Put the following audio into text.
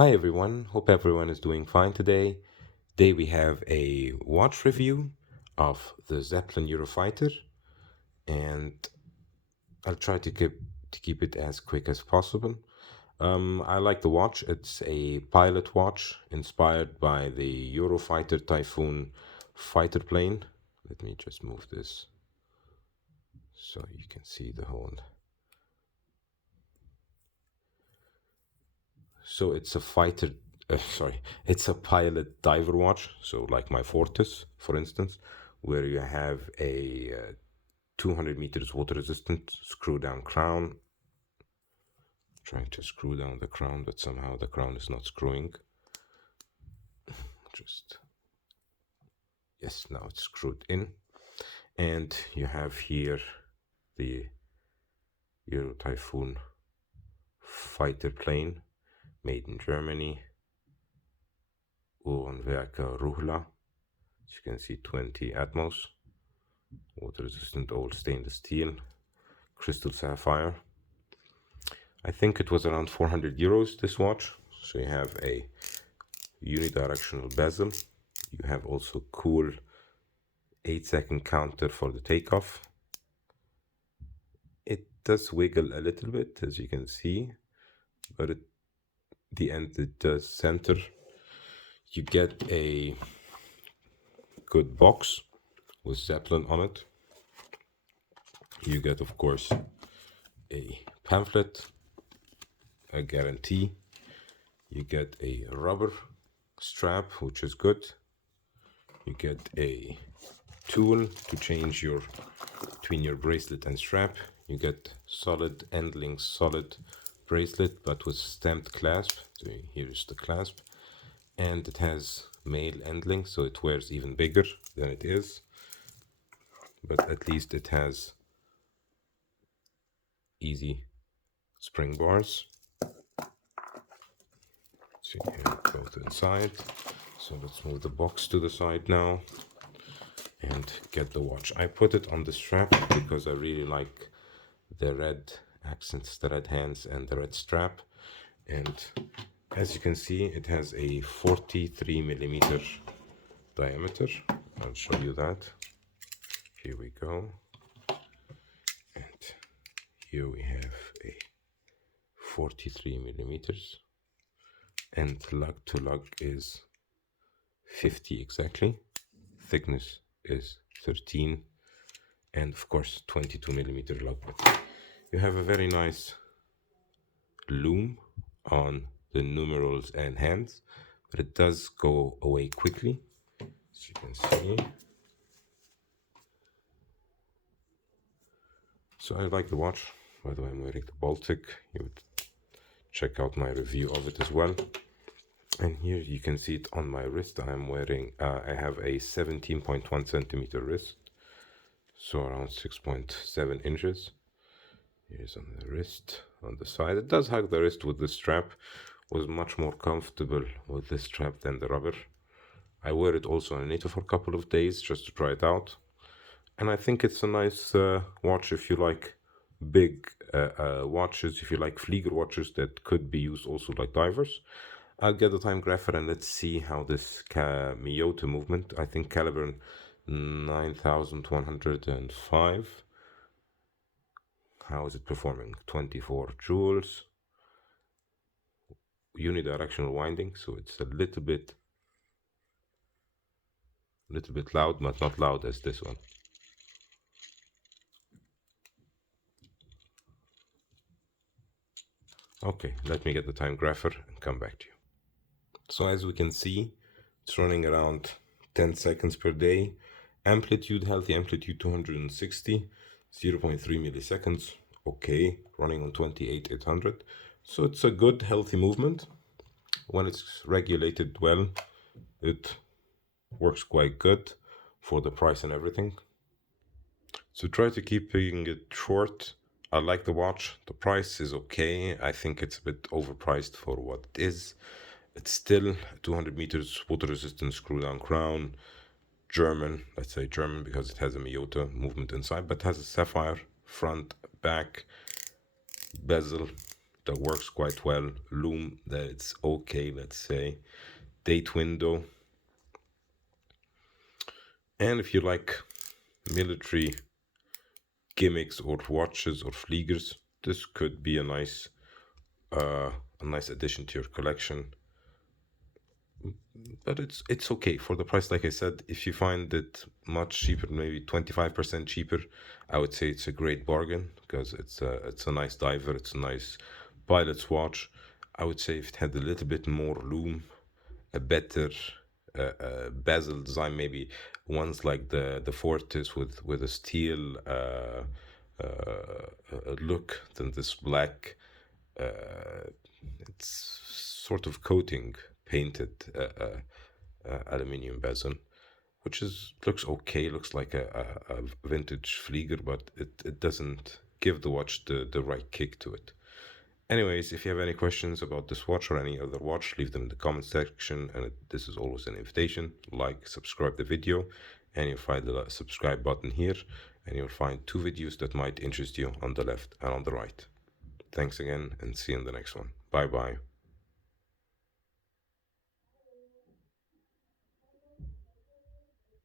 Hi everyone, hope everyone is doing fine today. Today we have a watch review of the Zeppelin Eurofighter, and I'll try to keep it as quick as possible. I like the watch. It's a pilot watch inspired by the Eurofighter Typhoon fighter plane. Let me just move this so you can see the whole. So it's a fighter, it's a pilot diver watch. So like my Fortis, for instance, where you have a 200 meters water resistant screw down crown. Trying to screw down the crown, but somehow the crown is not screwing. Just, yes, now it's screwed in. And you have here the Euro Typhoon fighter plane made in Germany. Uhrenwerke Ruhla. As you can see, 20 Atmos. Water resistant old stainless steel. Crystal sapphire. I think it was around 400 euros, this watch. So you have a unidirectional bezel. You have also cool 8-second counter for the takeoff. It does wiggle a little bit, as you can see, but at the end it does center. You get a good box with Zepplin on it. You get, of course, a pamphlet, a guarantee. You get a rubber strap, which is good. You get a tool to change between your bracelet and strap. You get solid end link, solid bracelet, but with stamped clasp. So here's the clasp, and it has male end link, so it wears even bigger than it is. But at least it has easy spring bars. So you have both inside. So let's move the box to the side now and get the watch. I put it on the strap because I really like the red accents, the red hands and the red strap. And as you can see, it has a 43 millimeter diameter. I'll show you that. Here we go. And here we have a 43 millimeters. And lug to lug is 50 exactly. Thickness is 13. And of course 22 millimeter lug. You have a very nice loom on the numerals and hands, but it does go away quickly, as you can see. So I like the watch. By the way, I'm wearing the Baltic. You would check out my review of it as well. And here you can see it on my wrist. I'm wearing, I have a 17.1 centimeter wrist, so around 6.7 inches. Here's on the wrist, on the side. It does hug the wrist with the strap. Was much more comfortable with this strap than the rubber. I wear it also on NATO for a couple of days just to try it out. And I think it's a nice watch if you like big watches, if you like Flieger watches that could be used also like divers. I'll get the time grapher and let's see how this Miyota movement, I think caliber 9105. How is it performing? 24 joules. Unidirectional winding, so it's a little bit loud, but not loud as this one. Okay, let me get the time grapher and come back to you. So as we can see, it's running around 10 seconds per day. Amplitude, healthy amplitude 260, 0.3 milliseconds. Okay, running on 28800. So it's a good healthy movement. When it's regulated well, it works quite good for the price and everything. So try to keeping it short. I like the watch. The price is okay. I think it's a bit overpriced for what it is. It's still 200 meters water resistant screw down crown. German, let's say German because it has a Miyota movement inside, but has a sapphire front, back, bezel, that works quite well. Lume, that it's okay, let's say. Date window. And if you like military gimmicks or watches or fliegers, this could be a nice addition to your collection. But it's okay for the price. Like I said, if you find it much cheaper, maybe 25% cheaper, I would say it's a great bargain, because it's a nice diver, it's a nice pilot's watch. I would say if it had a little bit more lume, a better bezel design, maybe ones like the Fortis with a steel look than this black. It's sort of coating painted aluminium bezel, which looks okay. Looks like a vintage Flieger, but it doesn't give the watch the right kick to it. Anyways, if you have any questions about this watch or any other watch, leave them in the comment section. And this is always an invitation. Like, subscribe the video, and you'll find the subscribe button here. And you'll find 2 videos that might interest you on the left and on the right. Thanks again, and see you in the next one. Bye bye.